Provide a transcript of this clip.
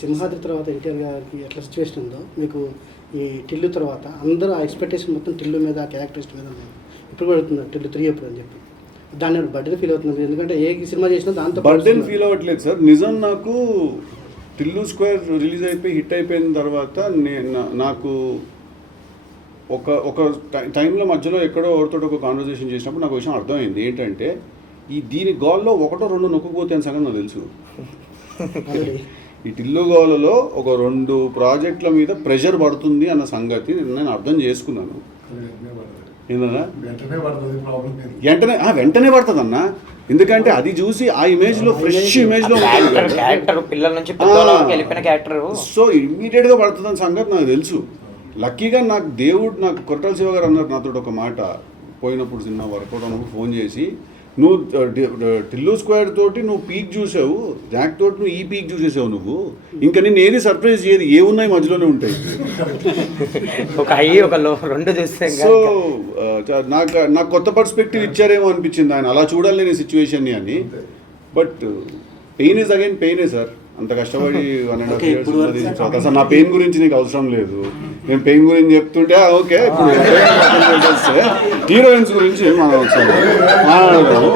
సింహాద్రి తర్వాత ఎన్టీఆర్ గారికి ఎట్లా సిచ్యువేషన్ ఉందో మీకు ఈ టిల్లు తర్వాత అందరూ ఆ ఎక్స్పెక్టేషన్ మొత్తం టిల్లు మీద క్యారెక్టరిస్ట్ మీద ఉంది ఇప్పుడు కూడా టిల్లు త్రీ ఎప్పుడు అని చెప్పి. దాన్ని బర్డెన్ ఫీల్ అవుతున్నారు? ఎందుకంటే ఏ సినిమా చేసినా దాంతో బర్డెన్ ఫీల్ అవ్వట్లేదు సార్. నిజం నాకు టిల్లు స్క్వేర్ రిలీజ్ అయిపోయి హిట్ అయిపోయిన తర్వాత నేను నాకు ఒక ఒక టై- టైంలో మధ్యలో ఎక్కడో ఎవరితో ఒక కాన్వర్సేషన్ చేసినప్పుడు నాకు విషయం అర్థమైంది. ఏంటంటే ఈ దీని గోల్లో ఒకటో రెండు నొక్కుపోతే అని సంగతి నాకు తెలుసు. ఈ టిల్లు గోలలో ఒక రెండు ప్రాజెక్టుల మీద ప్రెషర్ పడుతుంది అన్న సంగతి నేను అర్థం చేసుకున్నాను. వెంటనే పడుతుంది ఏందన్నా వెంటనే పడుతుంది వెంటనే ఆ, వెంటనే పడుతుంది అన్న ఎందుకంటే అది చూసి ఆ ఇమేజ్లో ఫ్రెష్ ఇమేజ్లో క్యారెక్టర్ పిల్లల నుంచి వెళ్ళిపోయిన క్యారెక్టర్ సో ఇమ్మీడియట్గా పడుతుందని సంగతి నాకు తెలుసు. లక్కీగా నాకు దేవుడు నాకు కొరటాల శివ గారు అన్నారు నాతో ఒక మాట. పోయినప్పుడు సినిమా వర్కౌట్ అన్నప్పుడు ఫోన్ చేసి నువ్వు టిల్లు స్క్వేర్ తోటి నువ్వు పీక్ చూసావు జాక్ తోటి నువ్వు ఈ పీక్ చూసేసావు నువ్వు. ఇంకా నేను ఏది సర్ప్రైజ్ చేయదు ఏ ఉన్నాయి మధ్యలోనే ఉంటాయి. ఒక హై ఒక లో రెండు చూస్తే సో నాకు నాకు కొత్త పర్స్పెక్టివ్ ఇచ్చారేమో అనిపించింది ఆయన. అలా చూడాలి నేను సిచ్యువేషన్ని అని. బట్ పెయిన్ ఇస్ అగైన్ పెయినే సార్ అంత కష్టపడి వన్ అండ్ హాఫ్ ఇయర్స్ అసలు నా పెయిన్ గురించి నీకు అవసరం లేదు. నేను పెయిన్ గురించి చెప్తుంటే ఓకే ఇప్పుడు హీరోయిన్స్ గురించి మనం ఒకసారి మాట్లాడదాము